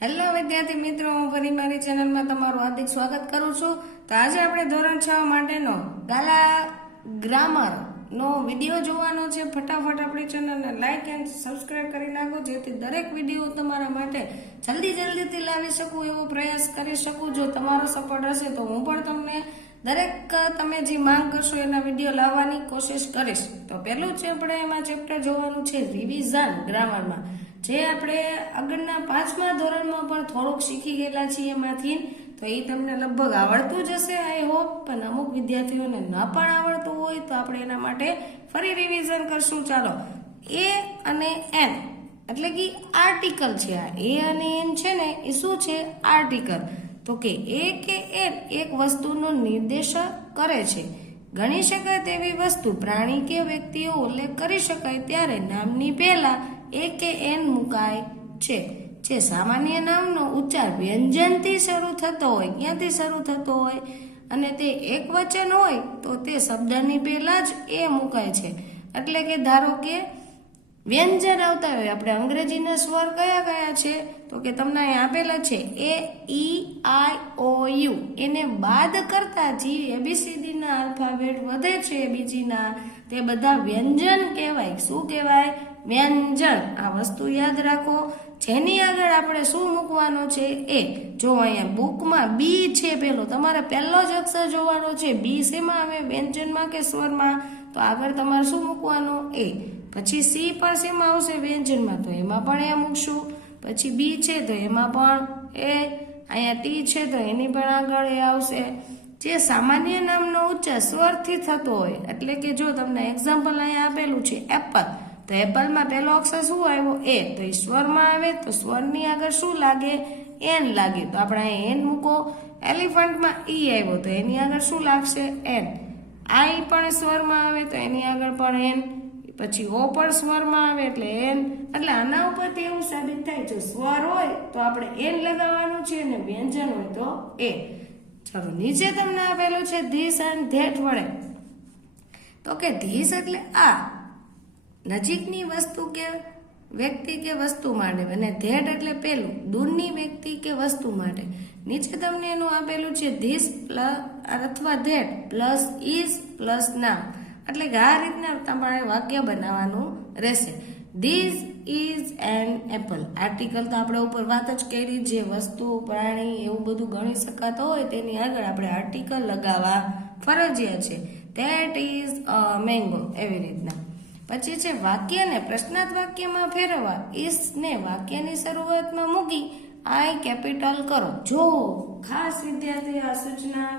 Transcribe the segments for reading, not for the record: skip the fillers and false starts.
Hello વિદ્યાર્થી મિત્રો, હું ફરી મારી ચેનલમાં તમારું હાર્દિક સ્વાગત કરું છું. તો આજે આપણે ધોરણ 6 માટેનો ગાલા ગ્રામર નો વિડીયો જોવાનો છે. ફટાફટ આપણી ચેનલને લાઈક એન્ડ સબસ્ક્રાઇબ કરી નાખો, જેથી દરેક વિડીયો તમારા માટે જલ્દીથી લાવી શકું એવો પ્રયાસ કરી શકું. જો તમારો સપોર્ટ હશે તો હું પણ તમને દરેક તમે જે માંગ કરશો એના વિડીયો લાવવાની કોશિશ કરીશ. તો પહેલું છે આપણે એમાં ચેપ્ટર જોવાનું છે રિવિઝન ગ્રામરમાં, જે આપણે આગળના 5મા ધોરણમાં પણ થોડુંક શીખી ગયેલા છીએ એમાંથી. તો એ તમને લગભગ આવડતું જ હશે આઈ હોપ, પણ અમુક વિદ્યાર્થીઓને ન પણ આવડતું હોય તો આપણે એના માટે ફરી રિવિઝન કરશું. ચાલો, એ અને એન એટલે કે આર્ટિકલ છે. આ એ અને એન છે ને એ શું છે? આર્ટિકલ. તો કે એ કે એન એક વસ્તુનો નિર્દેશ કરે છે. ગણી શકાય તેવી વસ્તુ, પ્રાણી કે વ્યક્તિઓ ઉલ્લેખ કરી શકાય ત્યારે નામની પહેલા એ કે એન મુકાય છે. જે સામાન્ય નામનો ઉચ્ચાર વ્યંજનથી શરૂ થતો હોય, ક્યાંથી શરૂ થતો હોય અને તે એક વચન હોય તો તે શબ્દની પહેલા જ એ મુકાય છે. એટલે કે ધારો કે વ્યંજન આવતા હોય, આપણે અંગ્રેજીના સ્વર કયા કયા છે તો કે તમને અહીં આપેલા છે એ, ઈ, આઈ, ઓ, યુ. એને બાદ કરતા જે ABCD ના આલ્ફાબેટ વધે છે બીજીના, તે બધા વ્યંજન કહેવાય. શું કહેવાય? વ્યંજન. આ વસ્તુ યાદ રાખો. જેની આગળ આપણે શું મૂકવાનો છે? એ. જો અહીંયા બુકમાં બી છે, તમારે પહેલો જ અક્ષર જોવાનો છે. બી શેમાં આવે? વ્યંજનમાં કે સ્વરમાં? તો આગળ તમારે શું મૂકવાનું? એ. પછી સી પણ શેમાં આવશે? વ્યંજનમાં. તો એમાં પણ એ મૂકશું. પછી બી છે તો એમાં પણ એ. અહીંયા ટી છે તો એની પણ આગળ એ આવશે. જે સામાન્ય નામનો ઉચ્ચાર સ્વરથી થતો હોય, એટલે કે જો તમને એક્ઝામ્પલ અહીંયા આપેલું છે એપલ, તો એપલમાં પહેલો અક્ષર શું આવ્યો? એ. તો એ સ્વરમાં આવે તો સ્વરની આગળ શું લાગે? એન લાગે. તો આપણે અહીંયા એન મૂકો. એલિફન્ટમાં ઈ આવ્યો તો એની આગળ શું લાગશે? એન. આઈ પણ સ્વરમાં આવે તો એની આગળ પણ એન. પછી ઓ પણ સ્વરમાં આવે એટલે એન. એટલે આના ઉપરથી એવું સાબિત થાય, જો સ્વર હોય તો આપણે એન લગાવવાનું છે અને વ્યંજન હોય તો એ. ચાલો, નીચે તમને આપેલું છે ધીસ એન્ડ ધેટ વડે. તો કે ધીસ એટલે આ નજીકની વસ્તુ કે વ્યક્તિ કે વસ્તુ માટે, અને ધેટ એટલે પેલું દૂરની વ્યક્તિ કે વસ્તુ માટે. નીચે તમને એનું આપેલું છે ધીસ પ્લસ અથવા ધેટ પ્લસ ઇઝ પ્લસ નામ. એટલે કે આ રીતના તમારે વાક્ય બનાવવાનું રહેશે. This is an apple. Article તો આપણે ઉપર વાત જ કરી, જે વસ્તુ, પ્રાણી એવું બધું ગણી શકાતો હોય તેની આગળ આપણે આર્ટિકલ લગાવવા ફરજિયાત છે. ધેટ ઇઝ અ મેંગો, એવી રીતના. પછી છે વાક્યને પ્રશ્નાર્થ વાક્યમાં ફેરવવા. ઇસને વાક્યની શરૂઆતમાં મૂકી આઈ કેપિટલ કરો. જો ખાસ વિદ્યાર્થી આ સૂચના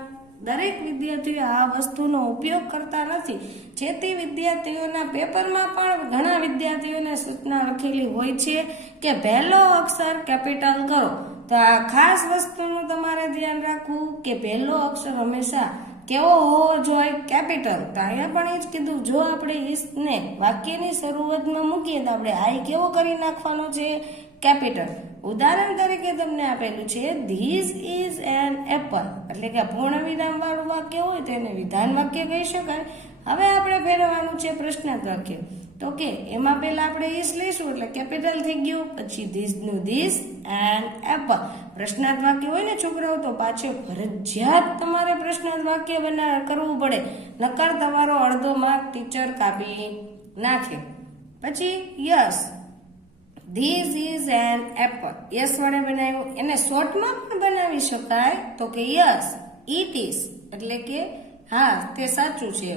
દરેક વિદ્યાર્થીઓ આ વસ્તુનો ઉપયોગ કરતા નથી, જેથી વિદ્યાર્થીઓના પેપરમાં પણ ઘણા વિદ્યાર્થીઓને સૂચના લખેલી હોય છે કે પહેલો અક્ષર કેપિટલ કરો. તો આ ખાસ વસ્તુનું તમારે ધ્યાન રાખવું કે પહેલો અક્ષર હંમેશા કેવો હોવો જોઈએ? કેપિટલ. તો અહીંયા પણ એ જ કીધું, જો આપણે ઇસને વાક્યની શરૂઆતમાં મૂકીએ તો આપણે આઈ કેવો કરી નાખવાનો છે? કેપિટલ. ઉદાહરણ તરીકે તમને આપેલું છે ધીસ ઇઝ એન એપલ, એટલે કે પૂર્ણ વિરામ વાળું વાક્ય હોય તો એને વિધાન વાક્ય કહી શકાય. હવે આપણે ફેરવવાનું છે પ્રશ્નાર્થ વાક્ય. તો કે એમાં પહેલા આપણે ઇઝ લઈશું એટલે કેપિટલ થઈ ગયું. પછી ધીસ નું ધીસ એન્ડ એપલ. પ્રશ્નાર્થ વાક્ય હોય ને છોકરાઓ, તો પાછળ ફરજિયાત તમારે પ્રશ્નાર્થ વાક્ય કરવું પડે, નકર તમારો અડધો માર્ક ટીચર કાપી નાખે. પછી yes, this is an apple. Yes વડે બનાવ્યું. એને શોર્ટમાં પણ બનાવી શકાય. તો કે યસ ઇટ ઇઝ, એટલે કે હા તે સાચું છે.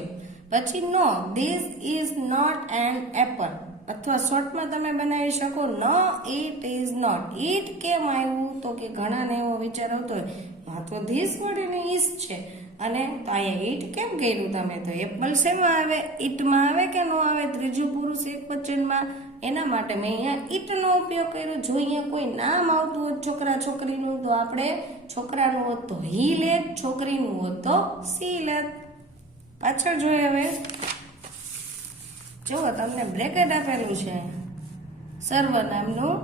પછી no, this is not an apple, અથવા શોર્ટમાં તમે બનાવી શકો no it is not. It કેમ આવ્યું? તો કે ઘણાને એવો વિચાર આવતો હોય હા તો ધીસ વડે ને ઇઝ છે, અને તો અહીંયા ઈટ કેમ કર્યું તમે? તો એપલ શેમાં આવે? ઈટમાં આવે કે નો આવે? ત્રીજું પુરુષ એક વચનમાં. એના માટે મેં અહીંયા ઈટનો ઉપયોગ કર્યો. જો અહીંયા કોઈ નામ આવતું હોત છોકરા છોકરીનું, તો આપણે છોકરાનું હોત તો હી લેત, છોકરીનું હોત તો સી લેત. પાછળ જોઈએ હવે. જો તમને બ્રેકેટ આપેલું છે સર્વનામનું,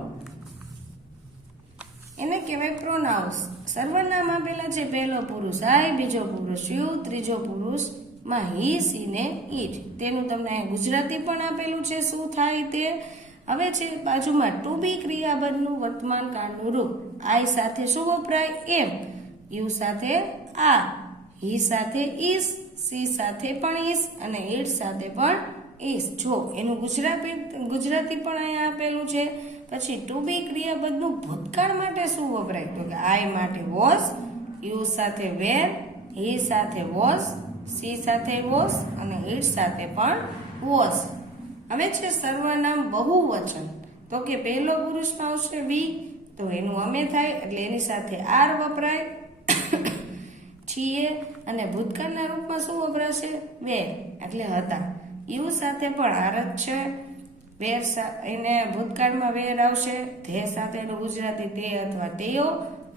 એને કહેવાય પ્રોનાઉન્સ. સર્વનામ આપેલા છે પહેલો પુરુષ આઈ, બીજો પુરુષ યુ, ત્રીજો પુરુષ માં હી, સી ને ઈટ. તેનું તમને ગુજરાતી પણ આપેલું છે શું થાય તે. હવે છે બાજુમાં ટુ બી ક્રિયાપદનું વર્તમાન કાળનું રૂપ. આઈ સાથે શું વપરાય? એમ. યુ સાથે આ. હી સાથે ઇસ. સી સાથે પણ ઇસ અને ઇટ સાથે પણ ઇસ. જો એનું ગુજરાતી પણ અહીંયા આપેલું છે. પછી ટુ બી ક્રિયાપદનું ભૂતકાળ માટે શું વપરાય? તો કે આઈ માટે વોઝ, યુ સાથે વેર, હી સાથે વોઝ, સી સાથે વોઝ અને ઇટ સાથે પણ વોઝ. હવે છે સર્વનામ બહુવચન. તો કે પહેલો પુરુષમાં આવશે વી, તો એનું અમે થાય એટલે એની સાથે આર વપરાય છીએ. અને ભૂતકાળના રૂપમાં શું વપરાશે? વેર એટલે હતા. યુ સાથે પણ આર જ છે. વેર એને ભૂતકાળમાં વેર આવશે. ધે સાથે એનું ગુજરાતી તે અથવા તેઓ.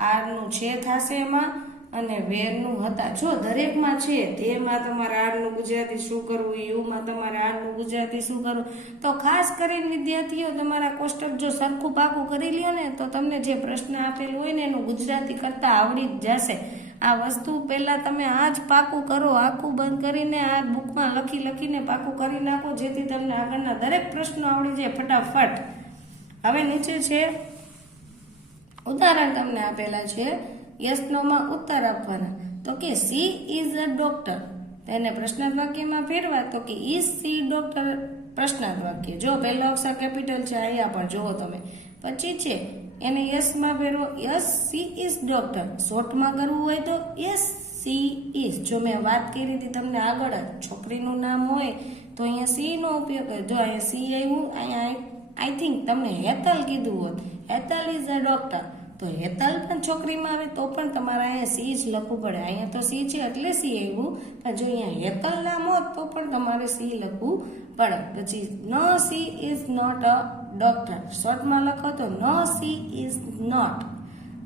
આર નું છે થશે એમાં અને વેર નું હતા. જો દરેકમાં છે, તેમાં તમારે આર નું ગુજરાતી શું કરવું, યુમાં તમારે આર નું ગુજરાતી શું કરવું. તો ખાસ કરીને વિદ્યાર્થીઓ તમારા કોષ્ટક જો સરખું પાકું કરી લ્યો ને તો તમને જે પ્રશ્ન આપેલું હોય ને એનું ગુજરાતી કરતા આવડી જ જશે. આ વસ્તુ પહેલા તમે આ જ પાકું કરો, આખું બંધ કરીને આ બુકમાં લખીને પાકું કરી નાખો, જેથી તમને આગળના દરેક પ્રશ્નો આવડી જાય ફટાફટ. હવે નીચે છે ઉદાહરણ તમને આપેલા છે. યસ નો માં ઉત્તર આપવાના. તો કે સી ઇઝ અ ડોક્ટર, તેને પ્રશ્નાર્થ વાક્યમાં ફેરવા. તો કે ઇઝ સી ડોક્ટર પ્રશ્નાર્થ વાક્ય. જો પહેલો અક્ષર કેપિટલ છે અહીંયા પણ જુઓ તમે. પછી છે એને યસ માં ફેરવો. Yes she is doctor. શોર્ટમાં કરવું હોય તો યસ સી ઇઝ. જો મેં વાત કરી હતી તમને આગળ જ, છોકરીનું નામ હોય તો અહીંયા સી નો ઉપયોગ કરે. જો અહીંયા સી આવ્યું, અહીંયા આઈ થિંક તમને હેતલ કીધું હોત, હેતલ ઇઝ અ ડોક્ટર, તો હેતલ પણ છોકરીમાં આવે તો પણ તમારે અહીંયા સી જ લખવું પડે. અહીંયા તો સી છે એટલે સી આવ્યું, પણ જો અહીંયા હેતલ નામ હોત તો પણ તમારે સી લખવું પડે. પછી no she is not a doctor. શોર્ટમાં લખો તો નો સી ઇઝ નોટ.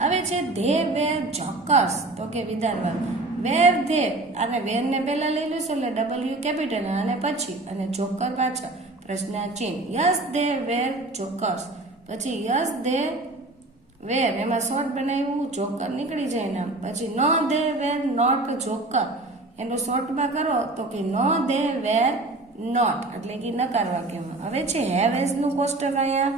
હવે છે ધે વેર જોકર્સ. તો કે વિધાનવાદ. વેર ધે, અને વેર ને પહેલા લઈ લઈશું એટલે ડબલ્યુ કેપિટલ અને પછી અને જોકર પાછળ પ્રશ્નાર્થ ચિહ્ન. Yes they were jokers. પછી યસ ધે વેર, એમાં શોર્ટ બનાવ્યું, જોકર નીકળી જાય નામ. પછી no they were not joker, એનું શોર્ટમાં કરો તો કે નો ધે વેર નોટ, એટલે કે નકાર વાક્યમાં. હવે છે હેવ એઝ નું કોષ્ટક અહીંયા.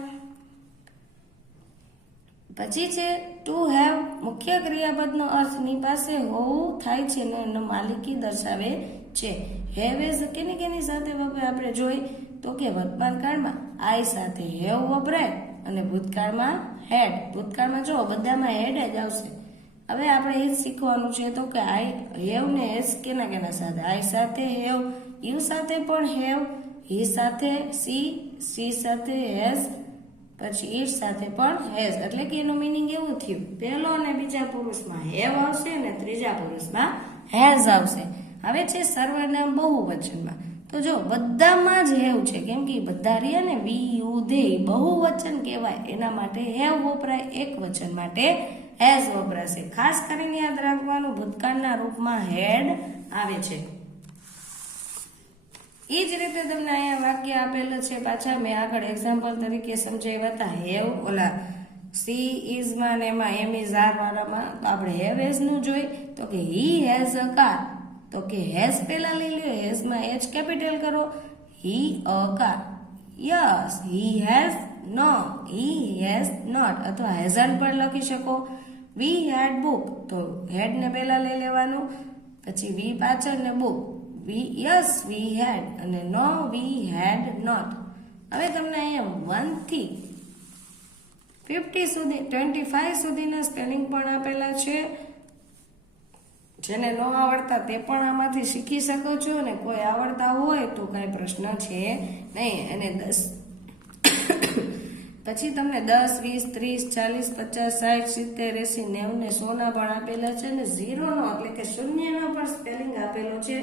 પછી છે ટુ હેવ, મુખ્ય ક્રિયાપદનો અર્થ ની પાસે હોવું થાય છે ને એનો માલિકી દર્શાવે છે. હેવ એઝ કેની સાથે વપરાય આપણે જોઈ તો કે વર્તમાન કાળમાં આઈ સાથે હેવ વપરાય અને ભૂતકાળમાં હેડ. ભૂતકાળમાં જો બધામાં હેડ જ આવશે. હવે આપણે એ જ શીખવાનું છે તો કે આઈ હેવ ને એસ કેના સાથે? આઈ સાથે હેવ, યુ સાથે પણ હેવ, હી સાથે સી, સી સાથે હેઝ, પછી ઇટ સાથે પણ હેઝ. એટલે કે એનું મિનિંગ એવું થયું, પહેલો અને બીજા પુરુષમાં હેવ આવશે અને ત્રીજા પુરુષમાં હેઝ આવશે. હવે છે સર્વનામ બહુવચનમાં. તો જો બધામાં જ હેવ છે, કેમ કે બધા રહ્યા ને વી યુ ધે, બહુવચન કહેવાય એના માટે હેવ વપરાય, એક વચન માટે હેઝ વપરાશે. ખાસ કરીને યાદ રાખવાનું ભૂતકાળના રૂપમાં હેડ આવે છે. એ જ રીતે તમને અહીંયા વાક્ય આપેલું છે. પાછા મેં આગળ એક્ઝામ્પલ તરીકે સમજાવ્યા હતા. હેવ ઓલા સી ઇઝ માં ને એમાં એમ ઇઝ આર વાળામાં તો આપણે હેવ હેઝ નું જોઈ તો કે હી હેઝ અ કાર. તો કે હેઝ પહેલા લઈ લ્યો, હેઝ માં એચ કેપિટલ કરો, he a car. Yes he has, no he has not, અથવા હેઝન્ટ પણ લખી શકો. વી હેડ બુક, તો હેડ ને પહેલા લઈ લેવાનું, પછી વી પાછળ ને બુક. યસ વી હેડ અને નો વી હેડ નોટ. હવે તમને અહીંયા 1 થી 50 સુધી 25 સુધીના સ્પેલિંગ પણ આપેલા છે. જેને ન આવડતા તે પણ આમાંથી શીખી શકો છો, અને કોઈ આવડતા હોય તો કાંઈ પ્રશ્ન છે નહીં. અને 10 પછી તમને 10, 20, 30, 40, 50, 60, 70, 80, 90 ને 100 ના પણ આપેલા છે, અને 0 નો એટલે કે શૂન્યનો પણ સ્પેલિંગ આપેલો છે.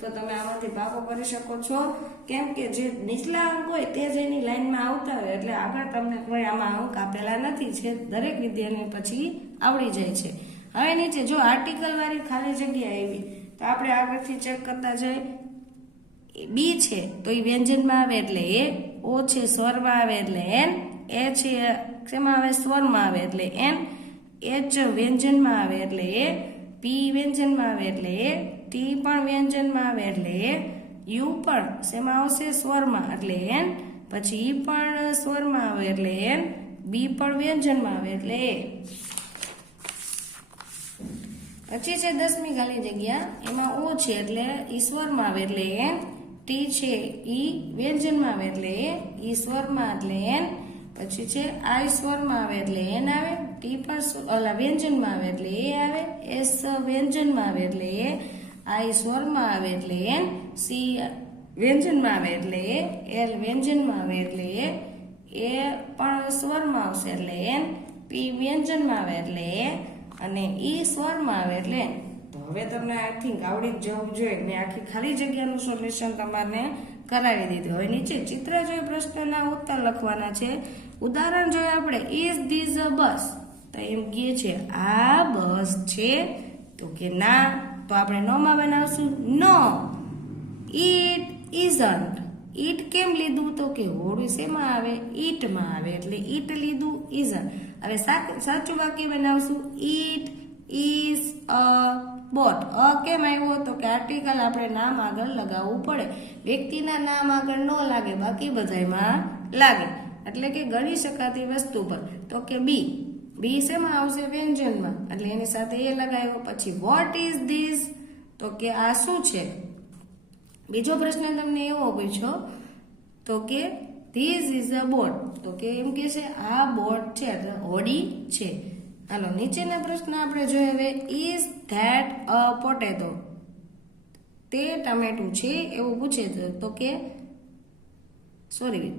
તો તમે આમાંથી પાકો કરી શકો છો, કેમ કે જે નીચલા અંક હોય તે જ એની લાઈનમાં આવતા હોય, એટલે આગળ તમને કોઈ આમાં અંક આપેલા નથી, છે દરેક વિદ્યાર્થીને પછી આવડી જાય છે. હવે નીચે જો આર્ટિકલ વાળી ખાલી જગ્યા આવી તો આપણે આગળથી ચેક કરતા જાય. બી છે તો એ વ્યંજનમાં આવે એટલે એ, ઓ છે સ્વરમાં આવે એટલે એન, એ છે શેમાં આવે સ્વરમાં આવે એટલે એન, એચ વ્યંજનમાં આવે એટલે એ, પી વ્યંજનમાં આવે એટલે એ, ટી પણ વ્યંજનમાં આવે એટલે એ, યુ પણ શેમાં આવશે સ્વરમાં એટલે એન, પછી ઈ પણ સ્વરમાં આવે એટલે એન, બી પણ વ્યંજનમાં આવે એટલે એ. પછી છે 10મી ખાલી જગ્યા, એમાં ઓ છે એટલે ઈ સ્વરમાં આવે એટલે એન, ટી છે ઈ વ્યંજનમાં આવે એટલે એ, ઈ સ્વરમાં એટલે એન, પછી છે આઈ સ્વરમાં આવે એટલે એન આવે, ટી પણ વ્યંજનમાં આવે એટલે એ આવે, એસ વ્યંજનમાં આવે એટલે એ, આઈ સ્વરમાં આવે એટલે એન, સી વ્યંજનમાં આવે એટલે એ, એલ વ્યંજનમાં આવે એટલે એ પણ સ્વરમાં આવશે એટલે એન, પી વ્યંજનમાં આવે એટલે એ, અને ઈ સ્વરમાં આવે એટલે એન. તો હવે તમને આઈ થિંક આવડી જ જવું જોઈએ. મેં આખી ખાલી જગ્યાનું સોલ્યુશન તમારે કરાવી દીધું. હવે નીચે ચિત્ર જોઈ પ્રશ્નના ઉત્તર લખવાના છે. ઉદાહરણ જોઈએ આપણે, ઇઝ ધીસ અ બસ? તો એમ કહે છે આ બસ છે, તો કે ના, તો આપણે નો માં બનાવશું નો. It isn't. ઈટ કેમ લીધું? તો કે હોડું શેમાં આવે? ઈટમાં આવે એટલે ઈટ લીધું, ઇઝન્ટ. હવે સાચું વાક્ય બનાવશું, ઈટ ઇઝ અ બોટ. અ કેમ આવ્યો? તો કે આર્ટિકલ આપણે નામ આગળ લગાવવું પડે. વ્યક્તિના નામ આગળ ન લાગે, બાકી બધામાં લાગે, એટલે કે ગણી શકાતી વસ્તુ પર. તો કે બી, બી શેમાં આવશે? વ્યંજનમાં, એટલે એની સાથે એ લગાવ્યો. પછી વોટ ઇઝ ધીસ? તો કે આ શું છે? બીજો પ્રશ્ન તમને એવો પૂછ્યો, તો કે ધીસ ઇઝ અ બોટ. તો કે એમ કે છે આ બોટ છે, એટલે હોડી છે. હાલો નીચેના પ્રશ્ન આપણે જોઈએ હવે. Is that a potato? તે ટમેટું છે એવું પૂછે તો કે sorry,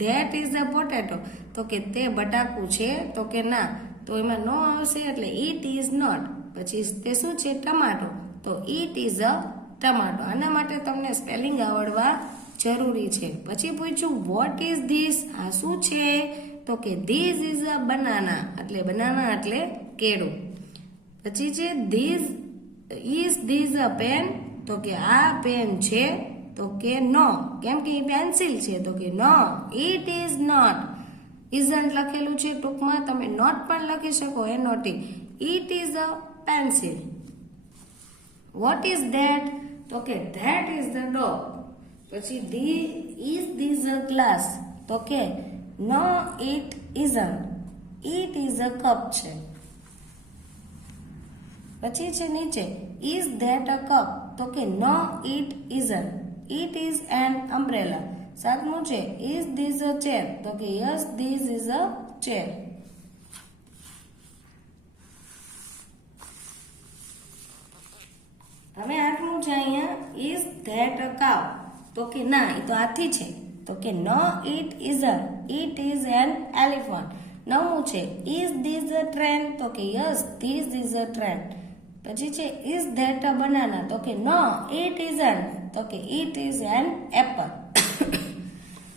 that is a potato. તો કે તે બટાકું છે? તો કે ના, તો એમાં નો આવશે એટલે ઇટ ઇઝ નોટ. પછી તે શું છે? ટમાટો. તો ઇટ ઇઝ અ ટમાટો. આના માટે તમને સ્પેલિંગ આવડવા જરૂરી છે. પછી પૂછ્યું વોટ ઇઝ ધીસ? આ શું છે? તો કે ધીસ ઇઝ અ બનાના, એટલે બનાના એટલે કેળું. પછી છે this is this a pen? તો કે આ પેન છે? તો કે નો, કેમ કે પેન્સિલ છે? તો કે no, it is not. Isn't લખેલું છે, ટૂંકમાં તમે નોટ પણ લખી શકો, એ નોટી. It is a pencil. What is that? તો કે ધેટ ઇઝ ધ ડોગ. પછી ઇઝ ધીસ અ ગ્લાસ? તો કે no, it isn't. It is a cup છે. પછી છે નીચે ઇઝ ધેટ અ કપ? તો કે no, it isn't. It is an umbrella. સાતમું છે ઇઝ ધીસ અ ચેર? તો કે yes, this is a chair. હવે આઠમું છે અહીંયા, ઇઝ ધેટ અ કાવ? તો કે ના, એ તો હાથી છે. તો કે no, it isn't. It is an elephant. નવમું છે ઇઝ ધીસ અ ટ્રેન? તો કે yes, this is a train. પછી છે ઇઝ ધેટ અ બનાના? તો કે નો, ઇટ ઇઝન્ટ. તો કે ઇટ ઇઝ એન એપલ.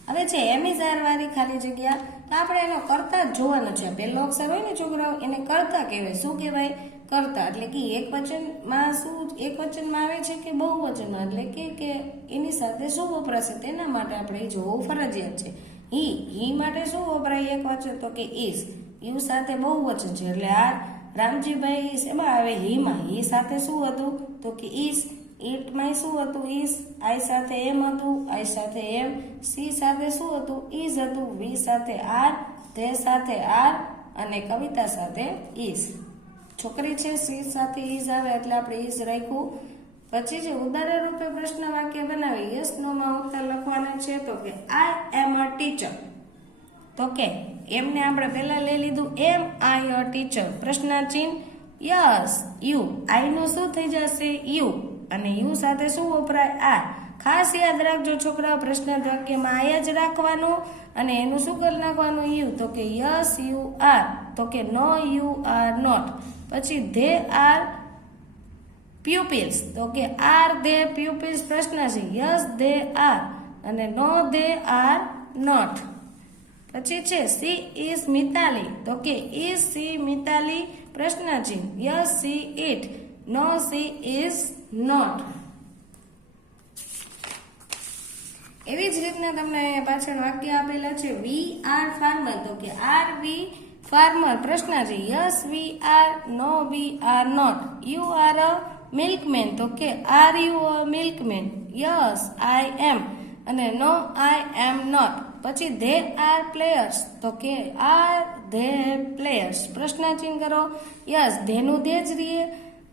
હવે છે એમિઝાર વાળી ખાલી જગ્યા, તો આપણે એનો કરતા જ જોવાનો છે. પહેલો અક્ષર હોય ને છોકરાઓ, એને કરતા કહેવાય. શું કહેવાય? કરતા. એટલે કે એક વચનમાં શું, એક વચનમાં આવે છે કે બહુવચનમાં, એટલે કે એની સાથે શું વપરાશે તેના માટે આપણે જોવું ફરજિયાત છે. ઈ માટે શું વપરાય એક વચન? તો કે ઇઝ. યુ સાથે બહુવચન છે, એટલે આ રામજીભાઈ શેમાં આવે? હીમાં. ઈ સાથે શું હતું? તો કે ઇઝ. ઇટમાં શું હતું? ઇઝ. આઈ સાથે એમ હતું, આઈ સાથે એમ. સી સાથે શું હતું? ઇઝ હતું. વી સાથે આર, તે સાથે આર, અને કવિતા સાથે ઇઝ. છોકરી છે, સી સાથે ઇઝ આવે એટલે આપણે ઇઝ રાખ્યું. પછી જે ઉદાહરણ રૂપે પ્રશ્ન વાક્ય બનાવી યસ નો માં ઉત્તર લખવાના છે. તો કે આઈ એમ અ ટીચર. તો કે એમને આપણે પહેલા લઈ લીધું એમ આઈ અ ટીચર, પ્રશ્નાચિહ્ન યસ યુ. આઈ નો શું થઈ જશે? યુ. અને યુ સાથે શું વપરાય? આર. ખાસ યાદ રાખજો છોકરાઓ, પ્રશ્ન વાક્યમાં આઈ જ રાખવાનું અને એનું શું કરી નાખવાનું? યુ. તો કે યસ યુ આર. તો કે નો, યુ આર નોટ. પછી ધે આર પ્યુપિલ્સ? તો કે આર ધે પ્યુપિલ્સ? પ્રશ્ન છે. યસ ધે આર, અને નો, ધે આર નોટ. પછી છે સી ઇઝ મિતાલી? તો કે ઇઝ સી મિતાલી? પ્રશ્નચિહ્ન yes she it, no she is not. એવી જ રીતના તમને પાછળ વાક્ય આપેલા છે. We are farmer? તો કે આર વી ફાર્મર? પ્રશ્ન છે. Yes we are, no we are not. You are a milkman? તો કે are you a milkman? Yes I am, અને નો આઈ એમ નોટ. પછી ધે આર પ્લેયર્સ, તો કે આર ધે પ્લેયર્સ, પ્રશ્નાચિહ્ન કરો. Yes, ધેનું they જ રહીએ,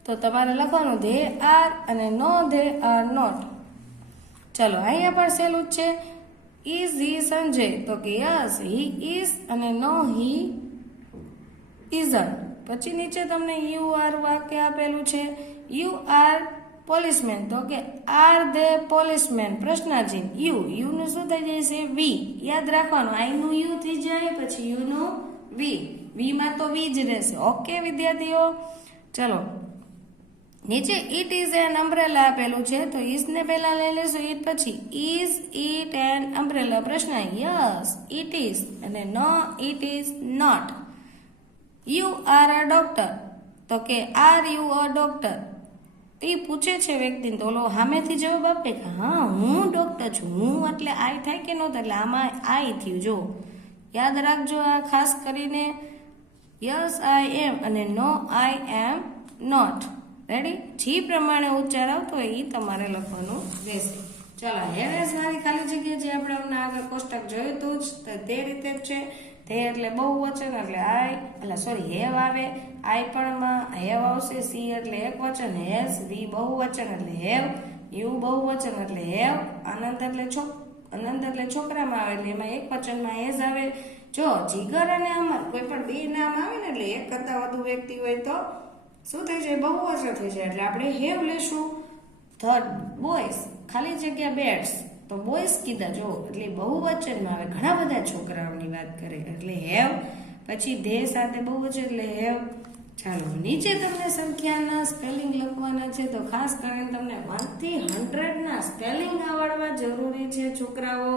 તો તમારે લખવાનું ધે આર અને નો ધે આર નોટ. ચલો અહીંયા પણ સહેલું જ છે. ઇઝ હી સંજય, તો કે યસ હી ઇઝ અને નો હી ઇઝન્ટ. પછી નીચે તમને યુ આર વાક્ય આપેલું છે. યુ આર પોલીસમેન, તો કે આર ધે પોલીસમેન, પ્રશ્નાચિહ્ન. યુ નું શું થઈ જાય છે? વી. યાદ રાખવાનું, આઈ નું યુ થઈ જાય, પછી યુ નું વી માં તો વી જ રહેશે. ઓકે વિદ્યાર્થીઓ, ચલો નીચે ઇટ ઇઝ એન અમ્બ્રેલા આપેલું છે, તો ઇઝ ને પહેલા લઈ લેશું, ઇટ પછી. ઇઝ ઇટ એન અમ્બ્રેલા, પ્રશ્ન. યસ ઇટ ઇઝ અને no it is not. You are a doctor, તો કે આર યુ અ ડોક્ટર. એ પૂછે છે વ્યક્તિને, તો ઓલો સામેથી જવાબ આપે કે હા હું ડોક્ટર છું. હું એટલે આઈ થાય કે નહોતું, એટલે આમાં આઈ થયું. જો યાદ રાખજો આ ખાસ કરીને. યસ આઈ એમ અને no I am not. Ready? જે પ્રમાણે ઉચ્ચાર આવતો હોય એ તમારે લખવાનું રહેશે. ચલો હેવેસ વાળી ખાલી જગ્યા જે આપણે હમણાં આગળ કોષ્ટક જોયું હતું જ, તો તે રીતે જ છે. તે એટલે બહુવચન એટલે આઈ, એટલે સોરી હેવ આવે. આઈ પણમાં હેવ આવશે. સી એટલે એક વચન, હેઝ. વી બહુવચન એટલે હેવ. યુ બહુવચન એટલે હેવ. આનંદ એટલે છોકરામાં આવે એટલે એમાં એક વચનમાં હેઝ આવે. જો જીગર અને અમર કોઈ પણ બે નામ આવે ને એટલે એક કરતા વધુ વ્યક્તિ હોય તો શું થઈ જાય? બહુવચન થઈ જાય. એટલે આપણે હેવ લેશું. ધ બોયઝ ખાલી જગ્યા બેટ્સ, તો બોયઝ કીધા. જો એટલે બહુવચનમાં આવે, ઘણા બધા છોકરાઓની વાત કરે એટલે હેવ. પછી ધે સાથે બહુવચન એટલે હેવ. ચાલો નીચે તમને સંખ્યાના સ્પેલિંગ લખવાના છે, તો ખાસ કરીને તમને 1 થી 100 ના સ્પેલિંગ આવડવા જરૂરી છે છોકરાઓ.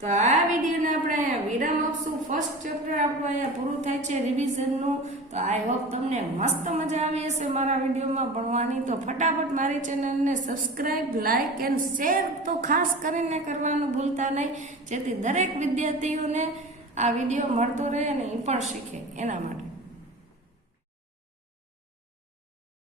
તો આ વિડીયોને આપણે અહીંયા વિરામ આપશું. ફર્સ્ટ ચેપ્ટર આપણું અહીંયા પૂરું થાય છે રિવિઝનનું. તો આઈ હોપ તમને મસ્ત મજા આવી હશે મારા વિડીયોમાં ભણવાની. તો ફટાફટ મારી ચેનલને સબસ્ક્રાઇબ, લાઇક એન્ડ શેર તો ખાસ કરીને કરવાનું ભૂલતા નહીં, જેથી દરેક વિદ્યાર્થીઓને આ વિડીયો મળતો રહે અને એ પણ શીખે એના માટે.